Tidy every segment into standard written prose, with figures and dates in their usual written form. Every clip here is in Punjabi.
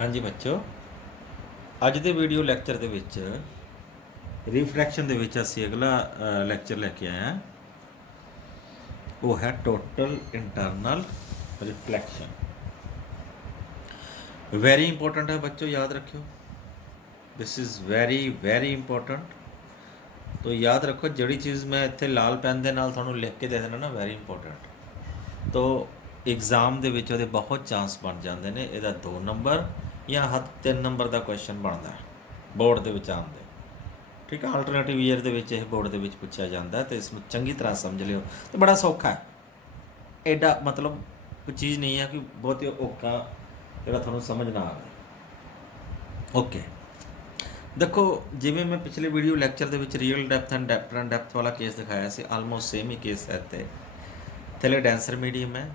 ਹਾਂਜੀ ਬੱਚੋ, ਅੱਜ ਦੇ ਵੀਡੀਓ ਲੈਕਚਰ ਦੇ ਵਿੱਚ ਰਿਫਰੈਕਸ਼ਨ ਦੇ ਵਿੱਚ ਅਸੀਂ ਅਗਲਾ ਲੈਕਚਰ ਲੈ ਕੇ ਆਏ ਹਾਂ। ਉਹ ਹੈ total internal reflection. Very important ਹੈ ਬੱਚੋ, ਯਾਦ ਰੱਖਿਓ। This is very very important. ਤੋ ਯਾਦ ਰੱਖੋ, ਜਿਹੜੀ ਚੀਜ਼ ਮੈਂ ਇੱਥੇ ਲਾਲ ਪੈਨ ਦੇ ਨਾਲ ਤੁਹਾਨੂੰ ਲਿਖ ਕੇ ਦੇ ਦੇਣਾ ਨਾ, ਵੈਰੀ ਇੰਪੋਰਟੈਂਟ, ਤੋ ਐਗਜ਼ਾਮ ਦੇ ਵਿੱਚ ਉਹਦੇ ਬਹੁਤ ਚਾਂਸ ਬਣ ਜਾਂਦੇ ਨੇ। ਇਹਦਾ 2 ਨੰਬਰ ਜਾਂ ਹੱਦ 3 ਨੰਬਰ ਦਾ ਕੁਐਸਚਨ ਬਣਦਾ ਬੋਰਡ ਦੇ ਵਿੱਚ ਆਉਣ ਦੇ। ਠੀਕ ਹੈ, ਆਲਟਰਨੇਟਿਵ ਈਅਰ ਦੇ ਵਿੱਚ ਇਹ ਬੋਰਡ ਦੇ ਵਿੱਚ ਪੁੱਛਿਆ ਜਾਂਦਾ, ਤੇ ਇਸ ਨੂੰ ਚੰਗੀ ਤਰ੍ਹਾਂ ਸਮਝ ਲਿਓ। ਤੇ ਬੜਾ ਸੌਖਾ ਹੈ, ਐਡਾ ਮਤਲਬ ਕੋਈ ਚੀਜ਼ ਨਹੀਂ ਹੈ ਕਿ ਬਹੁਤ ਔਖਾ ਜਿਹੜਾ ਤੁਹਾਨੂੰ ਸਮਝ ਨਾ ਆਵੇ। ਓਕੇ, ਦੇਖੋ, ਜਿਵੇਂ ਮੈਂ ਪਿਛਲੇ ਵੀਡੀਓ ਲੈਕਚਰ ਦੇ ਵਿੱਚ ਰੀਅਲ ਡੈਪਥ ਐਂਡ ਡੈਪਥ ਵਾਲਾ ਕੇਸ ਦਿਖਾਇਆ ਸੀ, ਆਲਮੋਸਟ ਸੇਮ ਹੀ ਕੇਸ ਹੈ। ਤੇ ਥੱਲੇ ਡੈਂਸਰ ਮੀਡੀਅਮ ਹੈ,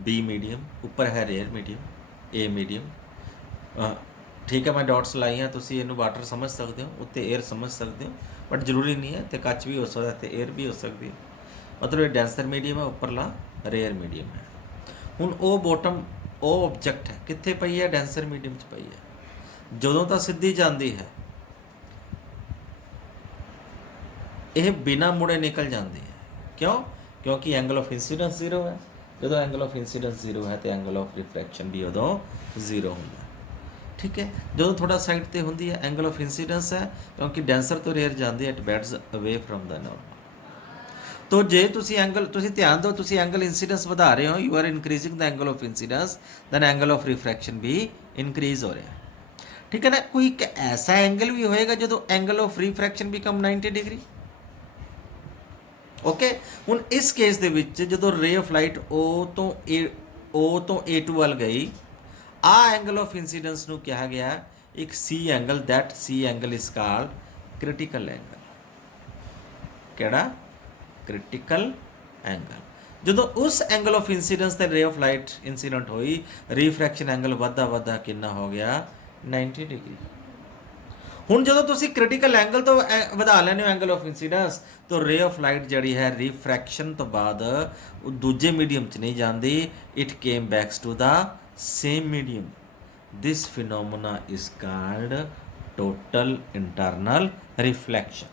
ਬੀ ਮੀਡੀਅਮ, ਉੱਪਰ ਹੈ ਰੇਅਰ ਮੀਡੀਅਮ, ਏ ਮੀਡੀਅਮ। ਠੀਕ ਹੈ, ਮੈਂ ਡਾਟਸ ਲਾਈ ਹਾਂ, ਤੁਸੀਂ ਇਹਨੂੰ ਵਾਟਰ ਸਮਝ ਸਕਦੇ ਹੋ, ਉੱਤੇ 에ਅਰ ਸਮਝ ਸਕਦੇ ਹੋ, ਬਟ ਜ਼ਰੂਰੀ ਨਹੀਂ ਹੈ। ਤੇ ਕੱਚ ਵੀ ਹੋ ਸਕਦਾ ਤੇ 에ਅਰ ਵੀ ਹੋ ਸਕਦੀ ਹੈ। ਮਤਲਬ ਇਹ ਡੈਂਸਰ ਮੀਡੀਅਮ ਹੈ, ਉੱਪਰਲਾ ਰੇਅਰ ਮੀਡੀਅਮ ਹੈ। ਹੁਣ ਉਹ ਬੋਟਮ, ਉਹ ਆਬਜੈਕਟ ਹੈ, ਕਿੱਥੇ ਪਈ ਹੈ? ਡੈਂਸਰ ਮੀਡੀਅਮ 'ਚ ਪਈ ਹੈ। ਜਦੋਂ ਤਾਂ ਸਿੱਧੀ ਜਾਂਦੀ ਹੈ, ਇਹ ਬਿਨਾਂ ਮੁੜੇ ਨਿਕਲ ਜਾਂਦੀ ਹੈ। ਕਿਉਂ? ਕਿਉਂਕਿ ਐਂਗਲ ਆਫ ਇੰਸੀਡੈਂਸ ਜ਼ੀਰੋ ਹੈ। ਜਦੋਂ ਐਂਗਲ ਆਫ ਇੰਸੀਡੈਂਸ ਜ਼ੀਰੋ ਹੈ ਤੇ ਐਂਗਲ ਆਫ ਰਿਫਰੈਕਸ਼ਨ ਵੀ ਉਦੋਂ ਜ਼ੀਰੋ ਹੁੰਦਾ। ਠੀਕ ਹੈ, ਜਦੋਂ ਥੋੜਾ ਸਾਈਡ ਤੇ ਹੁੰਦੀ ਹੈ, ਐਂਗਲ ਆਫ ਇੰਸੀਡੈਂਸ ਹੈ, ਕਿਉਂਕਿ ਡੈਂਸਰ ਤੋਂ ਰੇਅਰ ਜਾਂਦੀ ਹੈ, ਇਟ ਬੈਟਸ ਅਵੇ ਫਰਮ ਦਾ ਨਾਰਮਲ। ਤੋ ਜੇ ਤੁਸੀਂ ਐਂਗਲ, ਤੁਸੀਂ ਧਿਆਨ ਦਿਓ, ਤੁਸੀਂ ਐਂਗਲ ਇੰਸੀਡੈਂਸ ਵਧਾ ਰਹੇ ਹੋ, you are increasing the angle of incidence, then angle of refraction ਵੀ ਇਨਕਰੀਜ਼ ਹੋ ਰਿਹਾ। ਠੀਕ ਹੈ ਨਾ? ਕੋਈ ਇੱਕ ਐਸਾ ਐਂਗਲ ਵੀ ਹੋਏਗਾ ਜਦੋਂ angle of refraction become 90 degree. Okay, ਹੁਣ ਇਸ ਕੇਸ ਦੇ ਵਿੱਚ ਜਦੋਂ ਰੇ ਆਫ ਲਾਈਟ O ਤੋਂ A2 ਵੱਲ ਗਈ, ਆ ਐਂਗਲ ਆਫ ਇੰਸੀਡੈਂਸ ਨੂੰ ਕਿਹਾ ਗਿਆ ਇੱਕ C angle, that C angle is called critical angle. ਕਿਹੜਾ? Critical angle. ਜਦੋਂ ਉਸ ਐਂਗਲ ਆਫ ਇੰਸੀਡੈਂਸ ਤੇ ਰੇ ਆਫ ਲਾਈਟ ਇੰਸੀਡੈਂਟ ਹੋਈ, ਰਿਫਰੈਕਸ਼ਨ ਐਂਗਲ ਵੱਧਦਾ ਕਿੰਨਾ ਹੋ ਗਿਆ? 90 ਡਿਗਰੀ। ਹੁਣ ਜਦੋਂ ਤੁਸੀਂ ਕ੍ਰਿਟੀਕਲ ਐਂਗਲ ਤੋਂ ਵਧਾ ਲੈਂਦੇ ਹੋ ਐਂਗਲ ਆਫ ਇੰਸੀਡੈਂਸ, ਤਾਂ ਰੇ ਆਫ ਲਾਈਟ ਜਿਹੜੀ ਹੈ ਰਿਫਰੈਕਸ਼ਨ ਤੋਂ ਬਾਅਦ ਉਹ ਦੂਜੇ ਮੀਡੀਅਮ 'ਚ ਨਹੀਂ ਜਾਂਦੀ, it came backs to the same medium. This phenomena is called total internal reflection.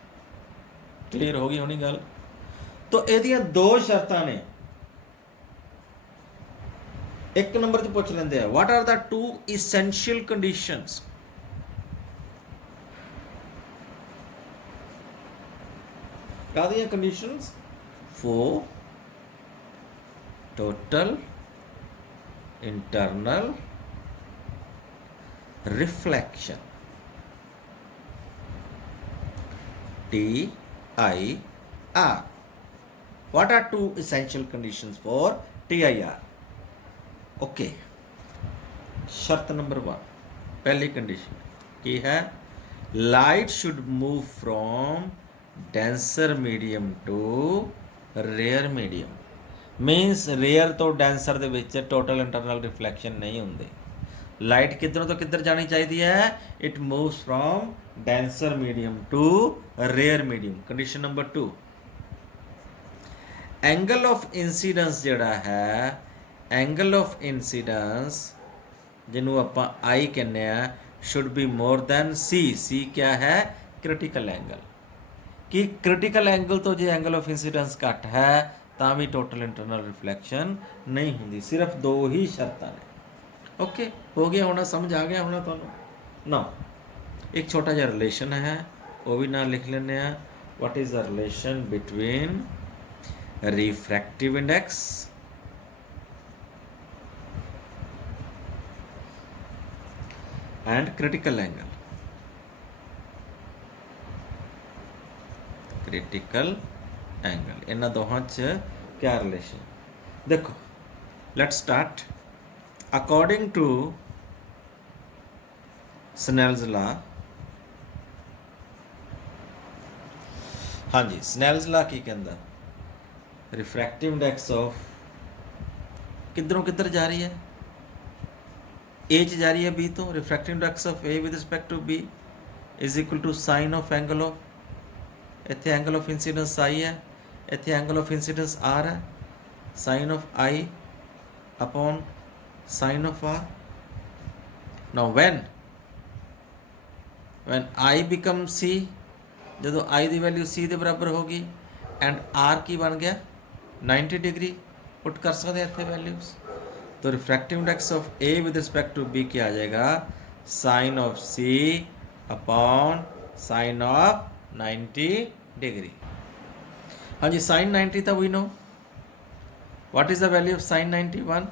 Clear ਹੋ ਗਈ ਹੋਣੀ ਗੱਲ? ਤਾਂ ਇਹਦੀਆਂ 2 ਸ਼ਰਤਾਂ ਨੇ। ਇੱਕ ਨੰਬਰ 'ਚ ਪੁੱਛ ਲੈਂਦੇ ਆ, what are the 2 essential conditions? ਕਾਹਦੀਆਂ conditions? For total internal reflection, TIR. What are 2 essential conditions for TIR? Okay, शर्त नंबर 1, पहली कंडीशन की है, light should move from denser medium to rare medium. Means rare तो डेंसर ਦੇ ਵਿੱਚ ਟੋਟਲ ਇੰਟਰਨਲ ਰਿਫਲੈਕਸ਼ਨ ਨਹੀਂ ਹੁੰਦੀ। ਲਾਈਟ ਕਿੱਧਰੋਂ ਤੋਂ ਕਿੱਧਰ ਜਾਣੀ ਚਾਹੀਦੀ ਹੈ? It moves from denser medium to rarer medium. Condition number 2, angle of incidence ਜਿਹੜਾ ਹੈ, ਐਂਗਲ ਆਫ ਇੰਸੀਡੈਂਸ ਜਿਹਨੂੰ ਆਪਾਂ I ਕਹਿੰਦੇ ਆ, should be more than C। C ਕਿਆ ਹੈ? Critical angle. ਕਿ ਕ੍ਰਿਟੀਕਲ ਐਂਗਲ ਤੋਂ ਜੇ ਐਂਗਲ ਆਫ ਇੰਸੀਡੈਂਸ ਘੱਟ ਹੈ ਤਾਂ ਵੀ ਟੋਟਲ ਇੰਟਰਨਲ ਰਿਫਲੈਕਸ਼ਨ ਨਹੀਂ ਹੁੰਦੀ। ਸਿਰਫ 2 ਹੀ ਸ਼ਰਤਾਂ ਨੇ। ਓਕੇ, ਹੋ ਗਿਆ ਹੋਣਾ, ਸਮਝ ਆ ਗਿਆ ਹੋਣਾ ਤੁਹਾਨੂੰ ਨਾ। ਇੱਕ ਛੋਟਾ ਜਿਹਾ ਰਿਲੇਸ਼ਨ ਹੈ, ਉਹ ਵੀ ਨਾਲ ਲਿਖ ਲੈਂਦੇ ਆ। What is the relation between refractive index and critical angle? critical angle, ਇਹਨਾਂ ਦੋਹਾਂ 'ਚ ਕਿਆ ਰਿਲੇਸ਼ਨ? ਦੇਖੋ, let's start. According to Snell's law, ਹਾਂਜੀ, Snell's law ਕੀ ਕਹਿੰਦਾ? ਰਿਫਰੈਕਟਿਵ ਇੰਡੈਕਸ ਆਫ ਕਿੱਧਰੋਂ ਕਿੱਧਰ ਜਾ ਰਹੀ ਹੈ? A 'ਚ ਜਾ ਰਹੀ ਹੈ B ਤੋਂ। Refractive index of A with respect to B is equal to sine of angle of, ਇੱਥੇ ਐਂਗਲ ਆਫ ਇੰਸੀਡੈਂਸ I ਹੈ, ਇੱਥੇ ਐਂਗਲ ਆਫ ਇੰਸੀਡੈਂਸ R ਹੈ, sine of I upon sine of R। Now when I become C, ਜਦੋਂ I ਦੀ ਵੈਲਿਊ C ਦੇ ਬਰਾਬਰ ਹੋਗੀ ਐਂਡ R ਕੀ ਬਣ ਗਿਆ 90 डिग्री पुट कर सकते हैं इतने वैल्यूज। तो refractive index of A with respect to B क्या आ जाएगा sine of C upon sine of 90 degree. हाँ जी साइन 90 था we know what is the value of sine 91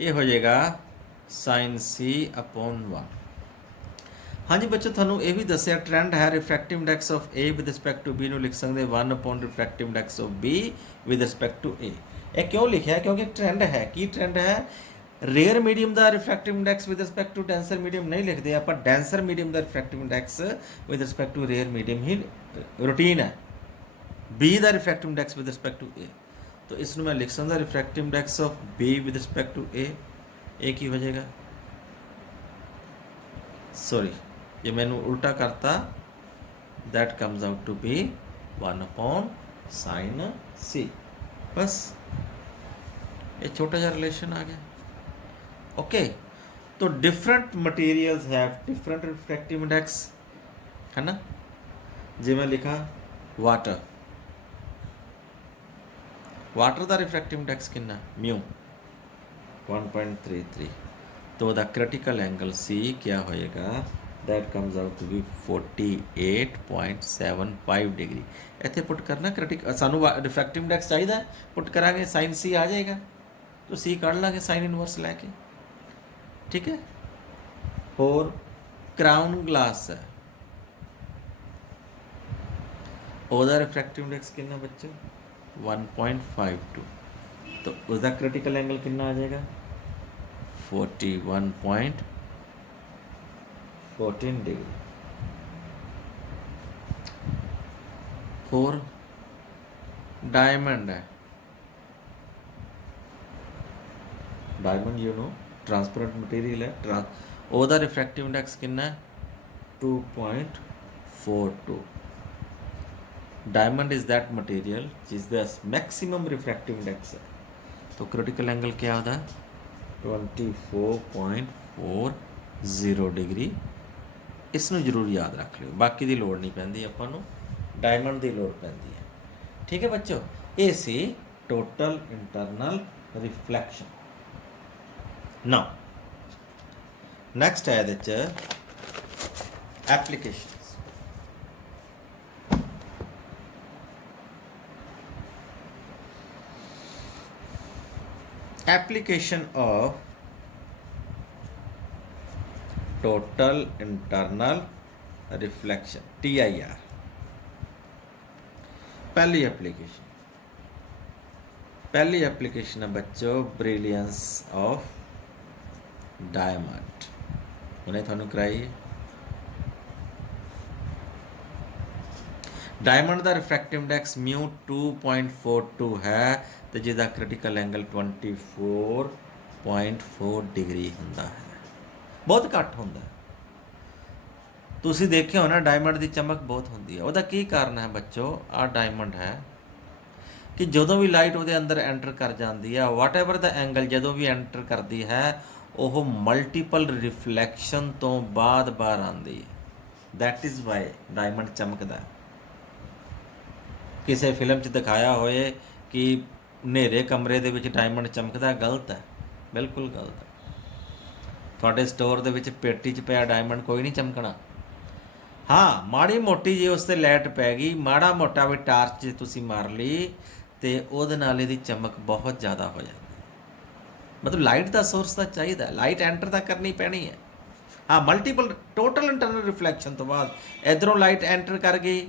ये हो जाएगा साइन C अपॉन 1। हाँ जी बच्चों थानू ये भी दसिया ट्रेंड है refractive index of A with respect to B नू लिख सकते 1 upon refractive index of B with respect to A। ये क्यों लिखा है क्योंकि ट्रेंड है की ट्रेंड है रेयर मीडियम का refractive index with respect to denser medium नहीं लिखते आप डेंसर मीडियम का refractive index with respect to rare medium ही रूटीन है। B का refractive index with respect to A तो इसमें मैं लिख सकता refractive index of B with respect to A की हो जाएगा सॉरी ये मैंने उल्टा करता that comes out to be 1 upon sine C। बस ये छोटा सा रिलेशन आ गया ओके। तो different materials have different refractive index है ना। जी मैं लिखा वाटर वाटर का रिफ्रैक्टिव इंडेक्स कितना म्यू 1.33 तो वह क्रिटिकल एंगल C क्या होएगा that comes out to be 48.75 degree. इतने पुट करना क्रिटिक सानू रिफ्रैक्टिव इंडेक्स चाहिए पुट करांगे साइन C आ जाएगा तो C कढ़ लाँगे साइन इनवर्स लैके ठीक है। और क्राउन ग्लास है ਉਹਦਾ रिफ्रैक्टिव इंडेक्स कितना बच्चों 1.52 तो उसका क्रिटिकल एंगल कितना आ जाएगा 41.14 डिग्री। और डायमंड है diamond you know transparent material है ਉਹਦਾ रिफ्रैक्टिव इंडेक्स कितना है 2.42। डायमंड इज दैट मटेरियल जिस द मैक्सिमम रिफ्रैक्टिव इंडेक्स है तो क्रिटिकल एंगल क्या होता है 24.40 डिग्री। इसनों जरूर याद रख लियो बाकी की लोड़ नहीं पैंदी आपां नूं डायमंड की लोड़ पैंदी है ठीक है बच्चों। ये सी total internal reflection. Now next है इहदे च application application of total internal reflection TIR। पहली एप्लीकेशन है बच्चों ब्रिलियंस ऑफ डायमंड उन्हें थानू कराई डायमंड का रिफ्रैक्टिव इंडेक्स म्यू 2.42 है तो जिसका क्रिटिकल एंगल 24.4 डिग्री होंदा है बहुत घट होंदा है। तुसी देखे हो ना डायमंड की चमक बहुत होंदी है उसका की कारण है बच्चों आ डायमंड है कि जदों भी लाइट वो अंदर एंटर कर जाती है वट एवर द एंगल जदों भी एंटर करती है वह मल्टीपल रिफ्लैक्शन तो बाद बाहर आती है दैट इज़ वाई डायमंड चमकदा है। किसी फिल्म च दिखाया होए कि नेरे कमरे दे विच डायमंड चमकदा गलत है बिल्कुल गलत है। तुहाडे स्टोर दे विच पेटी च पिया डायमंड कोई नहीं चमकना। हाँ माड़ी मोटी जी उस ते लाइट पै गई माड़ा मोटा भी टार्च तुसी मार ली तो उहदे नाल इहदी चमक बहुत ज़्यादा हो जाती है। मतलब लाइट का सोर्स तो चाहिए लाइट एंटर तो करनी पैनी है। हाँ मल्टीपल टोटल इंटरनल रिफ्लैक्शन तो बाद इधरों लाइट एंटर कर गई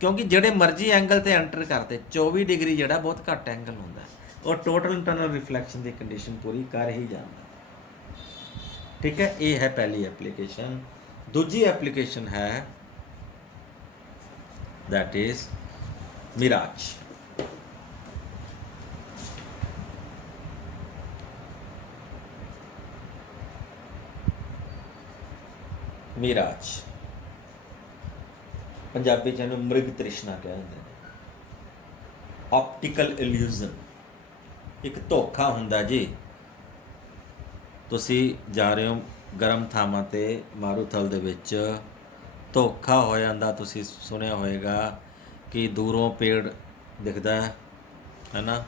क्योंकि जोड़े मर्जी एंगल से एंटर करते 24 डिग्री जोड़ा बहुत घट एंगल होंदा और टोटल इंटरनल रिफ्लैक्शन की कंडीशन पूरी कर ही जाता ठीक है। ये है पहली एप्लीकेशन। दूजी एप्लीकेशन है दैट इज मिराज। मिराज पंजाबी च इहनूं मृग तृष्णा कहते हैं। ऑप्टिकल इल्यूजन एक धोखा हुंदा जी। ਤੁਸੀਂ ਜਾ ਰਹੇ ਹੋ ਗਰਮ ਥਾਵਾਂ 'ਤੇ ਮਾਰੂਥਲ ਦੇ ਵਿੱਚ, ਧੋਖਾ ਹੋ ਜਾਂਦਾ। ਤੁਸੀਂ ਸੁਣਿਆ ਹੋਏਗਾ ਕਿ ਦੂਰੋਂ ਪੇੜ ਦਿਖਦਾ ਹੈ ਨਾ,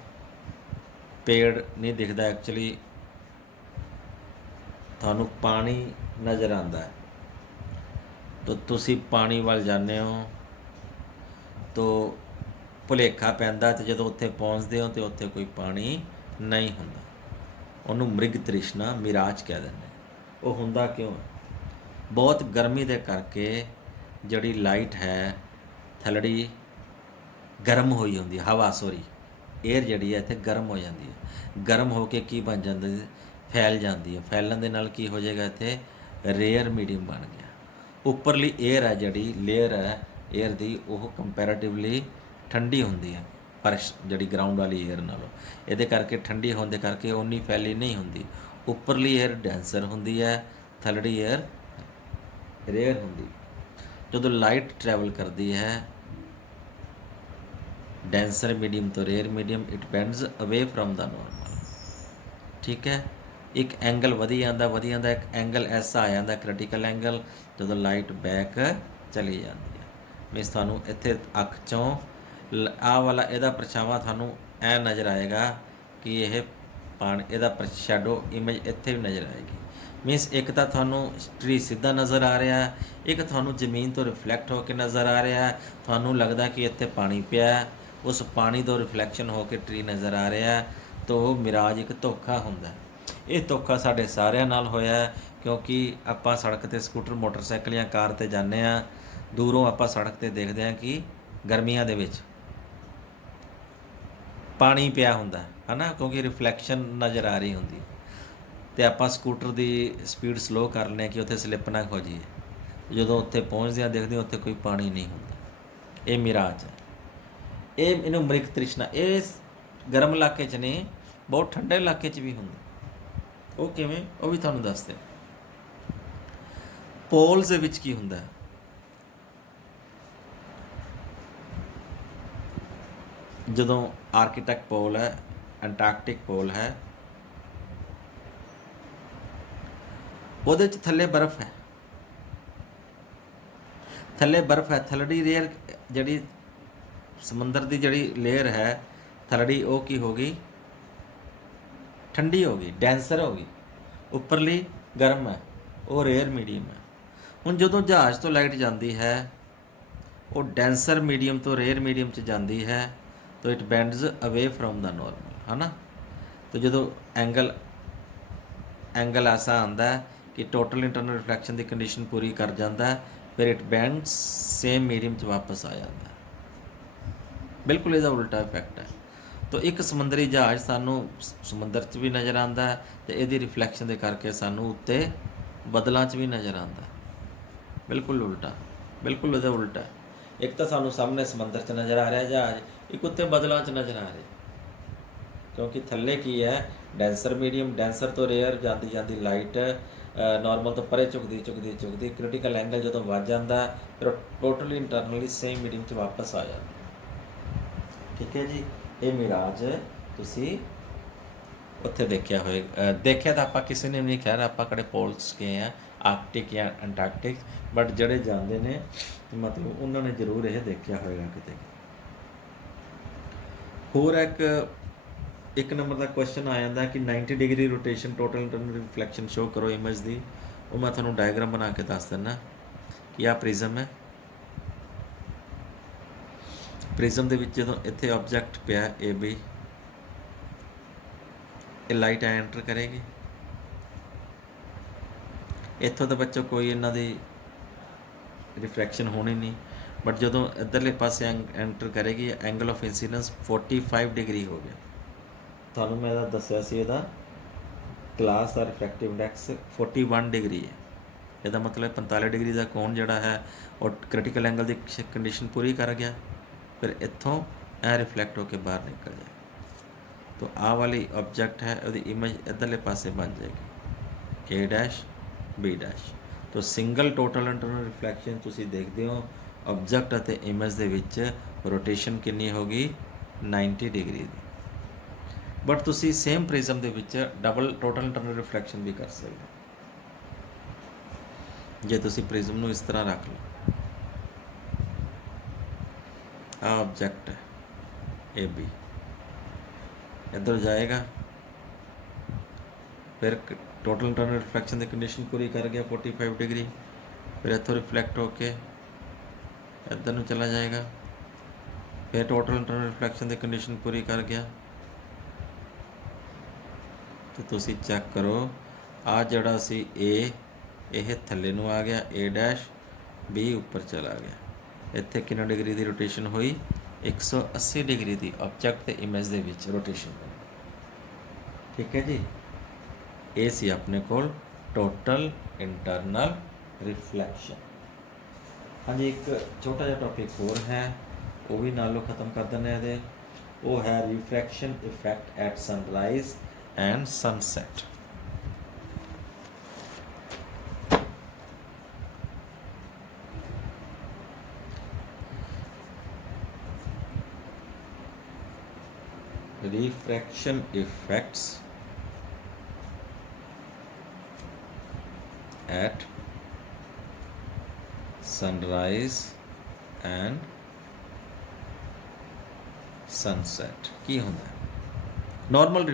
ਪੇੜ ਨਹੀਂ ਦਿਖਦਾ, ਐਕਚੁਅਲੀ ਤੁਹਾਨੂੰ ਪਾਣੀ ਨਜ਼ਰ ਆਉਂਦਾ ਹੈ। ਤਾਂ ਤੁਸੀਂ ਪਾਣੀ ਵੱਲ ਜਾਂਦੇ ਹੋ ਤਾਂ ਭੁਲੇਖਾ ਪੈਂਦਾ, ਅਤੇ ਜਦੋਂ ਉੱਥੇ ਪਹੁੰਚਦੇ ਹੋ ਤਾਂ ਉੱਥੇ ਕੋਈ ਪਾਣੀ ਨਹੀਂ ਹੁੰਦਾ। ਉਹਨੂੰ ਮ੍ਰਿਗ ਤ੍ਰਿਸ਼ਨਾ, ਮਿਰਾਜ ਕਹਿ ਦਿੰਦੇ। ਉਹ ਹੁੰਦਾ ਕਿਉਂ? ਬਹੁਤ ਗਰਮੀ ਦੇ ਕਰਕੇ ਜਿਹੜੀ ਲਾਈਟ ਹੈ ਥੱਲੜੀ ਗਰਮ ਹੋਈ ਹੁੰਦੀ, ਹਵਾ ਸੋਰੀ ਏਅਰ ਜਿਹੜੀ ਹੈ ਇੱਥੇ ਗਰਮ ਹੋ ਜਾਂਦੀ ਹੈ। ਗਰਮ ਹੋ ਕੇ ਕੀ ਬਣ ਜਾਂਦੀ ਹੈ? ਫੈਲ ਜਾਂਦੀ ਹੈ। ਫੈਲਣ ਦੇ ਨਾਲ ਕੀ ਹੋ ਜਾਏਗਾ? ਇੱਥੇ ਰੇਅਰ ਮੀਡੀਅਮ ਬਣ ਗਿਆ। ਉੱਪਰਲੀ ਏਅਰ ਹੈ, ਜਿਹੜੀ ਲੇਅਰ ਹੈ ਏਅਰ ਦੀ, ਉਹ ਕੰਪੈਰੇਟਿਵਲੀ ਠੰਡੀ ਹੁੰਦੀ ਹੈ ਫਰਸ਼ ਜਿਹੜੀ ਗਰਾਊਂਡ ਵਾਲੀ ਏਅਰ ਨਾਲੋਂ। ਇਹਦੇ ਕਰਕੇ ਠੰਡੀ ਹੋਣ ਦੇ ਕਰਕੇ ਓਨੀ ਫੈਲੀ ਨਹੀਂ ਹੁੰਦੀ। ਉੱਪਰਲੀ ਏਅਰ ਡੈਂਸਰ ਹੁੰਦੀ ਹੈ, ਥੱਲੜੀ ਏਅਰ ਰੇਅਰ ਹੁੰਦੀ। ਜਦੋਂ ਲਾਈਟ ਟਰੈਵਲ ਕਰਦੀ ਹੈ ਡੈਂਸਰ ਮੀਡੀਅਮ ਤੋਂ ਰੇਅਰ ਮੀਡੀਅਮ, ਇਟ ਬੈਂਡਸ ਅਵੇ ਫਰੋਮ ਦਾ ਨੋਰਮਲ। ਠੀਕ ਹੈ, ਇੱਕ ਐਂਗਲ ਵਧੀ ਜਾਂਦਾ ਇੱਕ ਐਂਗਲ ਐਸਾ ਆ ਜਾਂਦਾ ਕ੍ਰਿਟੀਕਲ ਐਂਗਲ, ਜਦੋਂ ਲਾਈਟ ਬੈਕ ਚਲੀ ਜਾਂਦੀ ਹੈ। ਮੀਨਸ ਤੁਹਾਨੂੰ ਇੱਥੇ ਅੱਖ 'ਚੋਂ ਆਹ ਵਾਲਾ ਇਹਦਾ ਪਰਛਾਵਾਂ ਤੁਹਾਨੂੰ ਐ ਨਜ਼ਰ ਆਏਗਾ ਕਿ ਇਹ ਪਾਣੀ, ਇਹਦਾ ਸ਼ੈਡੋ ਇਮੇਜ ਇੱਥੇ ਵੀ ਨਜ਼ਰ ਆਏਗੀ। ਮੀਨਸ ਇੱਕ ਤਾਂ ਤੁਹਾਨੂੰ ਟਰੀ ਸਿੱਧਾ ਨਜ਼ਰ ਆ ਰਿਹਾ, ਇੱਕ ਤੁਹਾਨੂੰ ਜ਼ਮੀਨ ਤੋਂ ਰਿਫਲੈਕਟ ਹੋ ਕੇ ਨਜ਼ਰ ਆ ਰਿਹਾ। ਤੁਹਾਨੂੰ ਲੱਗਦਾ ਕਿ ਇੱਥੇ ਪਾਣੀ ਪਿਆ, ਉਸ ਪਾਣੀ ਤੋਂ ਰਿਫਲੈਕਸ਼ਨ ਹੋ ਕੇ ਟਰੀ ਨਜ਼ਰ ਆ ਰਿਹਾ। ਤਾਂ ਉਹ ਮਿਰਾਜ ਇੱਕ ਧੋਖਾ ਹੁੰਦਾ। ਇਹ ਧੋਖਾ ਸਾਡੇ ਸਾਰਿਆਂ ਨਾਲ ਹੋਇਆ, ਕਿਉਂਕਿ ਆਪਾਂ ਸੜਕ 'ਤੇ ਸਕੂਟਰ, ਮੋਟਰਸਾਈਕਲ ਜਾਂ ਕਾਰ 'ਤੇ ਜਾਂਦੇ ਹਾਂ। ਦੂਰੋਂ ਆਪਾਂ ਸੜਕ 'ਤੇ ਦੇਖਦੇ ਹਾਂ ਕਿ ਗਰਮੀਆਂ ਦੇ ਵਿੱਚ ਪਾਣੀ ਪਿਆ ਹੁੰਦਾ ਹੈ ਨਾ, ਕਿਉਂਕਿ ਰਿਫਲੈਕਸ਼ਨ ਨਜ਼ਰ ਆ ਰਹੀ ਹੁੰਦੀ। ਅਤੇ ਆਪਾਂ ਸਕੂਟਰ ਦੀ ਸਪੀਡ ਸਲੋਅ ਕਰ ਲੈਂਦੇ ਕਿ ਉੱਥੇ ਸਲਿੱਪ ਨਾ ਹੋ ਜਾਈਏ। ਜਦੋਂ ਉੱਥੇ ਪਹੁੰਚਦੇ ਹਾਂ ਦੇਖਦੇ ਹਾਂ ਉੱਥੇ ਕੋਈ ਪਾਣੀ ਨਹੀਂ ਹੁੰਦਾ। ਇਹ ਮਿਰਾਜ ਹੈ। ਇਹਨੂੰ ਮ੍ਰਿਗ ਤ੍ਰਿਸ਼ਨਾ, ਇਹ ਗਰਮ ਇਲਾਕੇ 'ਚ ਨਹੀਂ, ਬਹੁਤ ਠੰਡੇ ਇਲਾਕੇ 'ਚ ਵੀ ਹੁੰਦਾ। ਉਹ ਕਿਵੇਂ? ਉਹ ਵੀ ਤੁਹਾਨੂੰ ਦੱਸਦੇ। ਪੋਲਸ ਦੇ ਵਿੱਚ ਕੀ ਹੁੰਦਾ? ਜਦੋਂ ਆਰਕਟਿਕ ਪੋਲ ਹੈ, ਅੰਟਾਰਕਟਿਕ ਪੋਲ ਹੈ, ਉਹਦੇ 'ਚ ਥੱਲੇ ਬਰਫ਼ ਹੈ, ਥੱਲੇ ਬਰਫ਼ ਹੈ। ਥੱਲੜੀ ਰੇਅਰ ਜਿਹੜੀ ਸਮੁੰਦਰ ਦੀ ਜਿਹੜੀ ਲੇਅਰ ਹੈ ਥੱਲੜੀ, ਉਹ ਕੀ ਹੋ ਗਈ? ਠੰਡੀ ਹੋ ਗਈ, ਡੈਂਸਰ ਹੋ ਗਈ। ਉੱਪਰਲੀ ਗਰਮ ਹੈ, ਉਹ ਰੇਅਰ ਮੀਡੀਅਮ ਹੈ। ਹੁਣ ਜਦੋਂ ਜਹਾਜ਼ ਤੋਂ ਲਾਈਟ ਜਾਂਦੀ ਹੈ, ਉਹ ਡੈਂਸਰ ਮੀਡੀਅਮ ਤੋਂ ਰੇਅਰ ਮੀਡੀਅਮ 'ਚ ਜਾਂਦੀ ਹੈ, ਤਾਂ ਇਟ ਬੈਂਡਸ ਅਵੇ ਫਰੋਮ ਦਾ ਨੋਰਮਲ, ਹੈ ਨਾ। ਤਾਂ ਜਦੋਂ ਐਂਗਲ ਐਸਾ ਆਉਂਦਾ ਕਿ ਟੋਟਲ ਇੰਟਰਨਲ ਰਿਫਲੈਕਸ਼ਨ ਦੀ ਕੰਡੀਸ਼ਨ ਪੂਰੀ ਕਰ ਜਾਂਦਾ, ਫਿਰ ਇਟ ਬੈਂਡਸ ਸੇਮ ਮੀਡੀਅਮ 'ਚ ਵਾਪਸ ਆ ਜਾਂਦਾ। ਬਿਲਕੁਲ ਇਹਦਾ ਉਲਟਾ ਇਫੈਕਟ ਹੈ। ਤਾਂ ਇੱਕ ਸਮੁੰਦਰੀ ਜਹਾਜ਼ ਸਾਨੂੰ ਸਮੁੰਦਰ 'ਚ ਵੀ ਨਜ਼ਰ ਆਉਂਦਾ, ਅਤੇ ਇਹਦੀ ਰਿਫਲੈਕਸ਼ਨ ਦੇ ਕਰਕੇ ਸਾਨੂੰ ਉੱਤੇ ਬੱਦਲਾਂ 'ਚ ਵੀ ਨਜ਼ਰ ਆਉਂਦਾ। ਬਿਲਕੁਲ ਉਲਟਾ, ਬਿਲਕੁਲ ਇਹਦਾ ਉਲਟਾ। ਇੱਕ ਤਾਂ ਸਾਨੂੰ ਸਾਹਮਣੇ ਸਮੁੰਦਰ 'ਚ ਨਜ਼ਰ ਆ ਰਿਹਾ ਜਹਾਜ਼, ਇੱਕ ਉੱਤੇ ਬੱਦਲਾਂ 'ਚ ਨਜ਼ਰ ਆ ਰਿਹਾ। ਕਿਉਂਕਿ ਥੱਲੇ ਕੀ ਹੈ? ਡੈਂਸਰ ਮੀਡੀਅਮ, ਡੈਂਸਰ ਤੋਂ ਰੇਅਰ ਜਾਂਦੀ ਜਾਂਦੀ ਲਾਈਟ ਨਾਰਮਲ ਤੋਂ ਪਰੇ ਝੁਕਦੀ ਕ੍ਰਿਟੀਕਲ ਐਂਗਲ ਜਦੋਂ ਵੱਜ ਜਾਂਦਾ, ਫਿਰ ਟੋਟਲੀ ਇੰਟਰਨਲੀ ਸੇਮ ਮੀਡੀਅਮ 'ਚ ਵਾਪਸ ਆ ਜਾਂਦਾ। ਠੀਕ ਹੈ ਜੀ, ਇਹ ਮਿਰਾਜ ਤੁਸੀਂ ਉੱਥੇ ਦੇਖਿਆ ਹੋਏਗਾ। ਦੇਖਿਆ ਤਾਂ ਆਪਾਂ ਕਿਸੇ ਨੇ ਵੀ ਨਹੀਂ, ਖੈਰ ਆਪਾਂ ਕਿਹੜੇ ਪੋਲਸ ਗਏ ਆ, ਆਰਕਟਿਕ ਜਾਂ ਅੰਟਾਰਕਟਿਕ, ਬਟ ਜਿਹੜੇ ਜਾਂਦੇ ਨੇ ਮਤਲਬ ਉਹਨਾਂ ਨੇ ਜ਼ਰੂਰ ਇਹ ਦੇਖਿਆ ਹੋਏਗਾ ਕਿਤੇ। ਹੋਰ ਇੱਕ ਨੰਬਰ ਦਾ ਕੁਐਸਚਨ ਆ ਜਾਂਦਾ ਕਿ 90 degree rotation total internal reflection show ਕਰੋ ਇਮੇਜ ਦੀ। ਉਹ ਮੈਂ ਤੁਹਾਨੂੰ ਡਾਇਗਰਾਮ ਬਣਾ ਕੇ ਦੱਸ ਦਿੰਦਾ ਕਿ ਆਹ ਪ੍ਰਿਜ਼ਮ ਹੈ। ਪ੍ਰਿਜ਼ਮ ਦੇ ਵਿੱਚ ਜਦੋਂ ਇੱਥੇ ਆਬਜੈਕਟ ਪਿਆ ਏ ਬੀ, ਇਹ ਲਾਈਟ ਐਂਟਰ ਕਰੇਗੀ। ਇੱਥੋਂ ਤਾਂ ਬੱਚੋ ਕੋਈ ਇਹਨਾਂ ਦੀ ਰਿਫਲੈਕਸ਼ਨ ਹੋਣੀ ਨਹੀਂ, ਬਟ ਜਦੋਂ ਇੱਧਰਲੇ ਪਾਸੇ ਐਂਟਰ ਕਰੇਗੀ, ਐਂਗਲ ਆਫ ਇੰਸੀਡੈਂਸ 45 ਡਿਗਰੀ ਹੋ ਗਿਆ। ਤੁਹਾਨੂੰ ਮੈਂ ਇਹਦਾ ਦੱਸਿਆ ਸੀ, ਇਹਦਾ ਕਲਾਸ ਦਾ ਰਿਫਰੈਕਟਿਵ ਇੰਡੈਕਸ 41 ਡਿਗਰੀ ਹੈ। ਇਹਦਾ ਮਤਲਬ 45 ਡਿਗਰੀ ਦਾ ਕੋਣ ਜਿਹੜਾ ਹੈ ਉਹ ਕ੍ਰਿਟੀਕਲ ਐਂਗਲ ਦੀ ਕੰਡੀਸ਼ਨ ਪੂਰੀ ਕਰ ਗਿਆ। ਫਿਰ ਇੱਥੋਂ ਇਹ ਰਿਫਲੈਕਟ ਹੋ ਕੇ ਬਾਹਰ ਨਿਕਲ ਜਾਏ, ਤਾਂ ਆਹ ਵਾਲੀ ਆਬਜੈਕਟ ਹੈ, ਉਹਦੀ ਇਮੇਜ ਇੱਧਰਲੇ ਪਾਸੇ ਬਣ ਜਾਏਗੀ, A ਡੈਸ਼ B ਡੈਸ਼। ਤਾਂ ਸਿੰਗਲ ਟੋਟਲ ਇੰਟਰਨਲ ਰਿਫਲੈਕਸ਼ਨ ਤੁਸੀਂ ਦੇਖਦੇ ਹੋ ਆਬਜੈਕਟ ਅਤੇ ਇਮੇਜ ਦੇ ਵਿੱਚ ਰੋਟੇਸ਼ਨ ਕਿੰਨੀ ਹੋ ਗਈ? 90 ਡਿਗਰੀ ਦੀ। ਬਟ ਤੁਸੀਂ ਸੇਮ ਪ੍ਰਿਜ਼ਮ ਦੇ ਵਿੱਚ ਡਬਲ ਟੋਟਲ ਇੰਟਰਨਲ ਰਿਫਲੈਕਸ਼ਨ ਵੀ ਕਰ ਸਕਦੇ ਹੋ ਜੇ ਤੁਸੀਂ ਪ੍ਰਿਜ਼ਮ ਨੂੰ ਇਸ ਤਰ੍ਹਾਂ ਰੱਖ ਲਓ। ਆ ਆਬਜੈਕਟ ਹੈ ए बी, इधर जाएगा, फिर टोटल इंटरनल रिफ्लैक्शन की कंडीशन पूरी कर गया 45 डिग्री, फिर इतों रिफ्लैक्ट होके इधर ਨੂੰ चला जाएगा, फिर टोटल इंटरनल रिफ्लैक्शन की कंडीशन पूरी कर गया। तो तुसी चेक करो आ जड़ा सी ए यह थले नूं आ गया, ए डैश बी ऊपर चला गया, इत्थे कितना डिग्री की रोटेशन हुई 180 डिग्री की ऑब्जेक्ट ते इमेज दे विच रोटेशन। ठीक है जी, ये सी अपने कोल टोटल इंटरनल रिफ्लैक्शन। हाँ जी, एक छोटा जिहा टॉपिक होर है वो भी नालों ख़त्म कर देने दे, वो है refraction effect at sunrise and sunset. Refraction effects at sunrise and sunset की होंदा है? नॉर्मल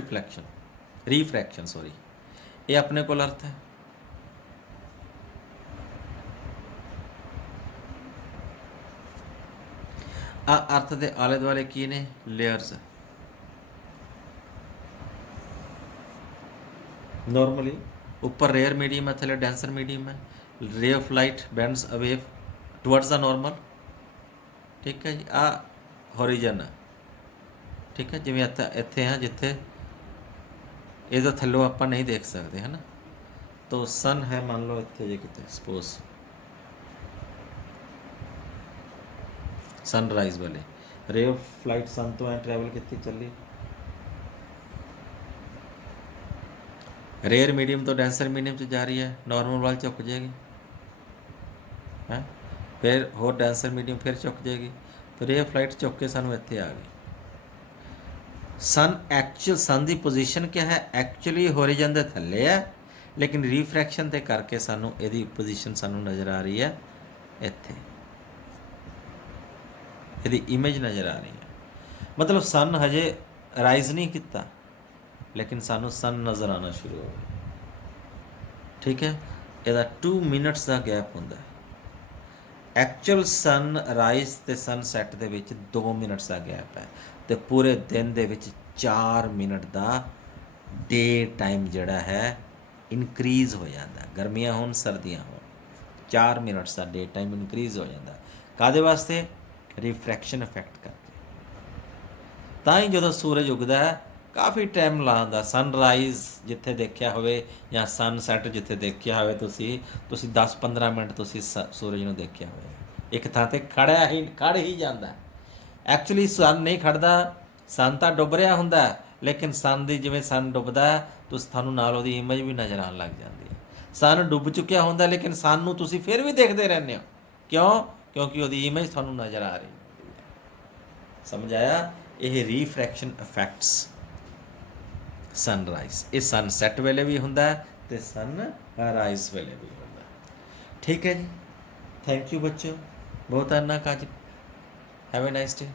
रिफ्रैक्शन सॉरी, ये अपने को अर्थ है। आ अर्थ दे आले दुआले की ने लेयर्स। नॉर्मली ऊपर रेयर मीडियम है, थले डेंसर मीडियम है, ray of light bends away towards the normal. ठीक है जी, आ हॉरिजन है। ठीक है, जिवें इत्थे है जिथे इहदा थल्लों आपां नहीं देख सकते है ना, तो सन है मान लो इत्थे जे किते सपोज सनराइज वाले रे ऑफ लाइट सन तो ऐ ट्रैवल कित्ती चली, रेयर मीडियम तो डेंसर मीडियम च जा रही है, नॉर्मल वाल झुक जाएगी है, फिर होर डेंसर मीडियम फिर झुक जाएगी, तो रे ऑफ लाइट झुक के सानू इत्थे आ गई। सन एक्चुअल सन की पोजीशन क्या है, एक्चुअली होरिजन दे थल्ले है, लेकिन रिफ्रैक्शन ते करके सानू इहदी पोजीशन सानू नज़र आ रही है इत्थे, इहदी इमेज नज़र आ रही है। मतलब सन हजे राइज नहीं किता, लेकिन सानू सन नज़र आना शुरू हो गया। ठीक है, यदा 2 मिनट्स का गैप होंदा है। एक्चुअल सन राइज ते सन सैट दे विच 2 मिनट्स का गैप है, तो पूरे दिन दे विच 4 मिनट का डे टाइम जिहड़ा है इनक्रीज़ हो जाता। गर्मियां होन सर्दियां होन 4 मिनट्स का डे टाइम इनक्रीज़ हो जाता। कादे वास्ते? रिफ्रैक्शन इफेक्ट करके। तां ही जदों सूरज उगदा है काफ़ी टाइम लाता, सनराइज जिथे देखा होवे या सनसैट जिथे देखा होवे, तुसी 10-15 मिनट तुसी सूरज नूं देखा होवे, एक थां ते खड़ ही जाता। एक्चुअली सन नहीं खड़दा, सन तो डुब रहा हुंदा, लेकिन सन दी जिवें सन डुबदा तुहानूं नाल उहदी इमेज भी नज़र आउण लग जाती है। सन डुब चुकिया हुंदा, लेकिन सन नूं तुसी फिर भी देखते रहने हो, क्यों? क्योंकि उहदी इमेज तुहानूं नज़र आ रही होंदी है। समझ आया? यह रिफ्रैक्शन इफैक्ट्स सनराइज, ये सनसैट वेले भी होंदा है ते सनराइज वेले भी होंदा है। ठीक है जी, थैंक यू बच्चों, बहुत अन्ना काज, हैव ए नाइस डे।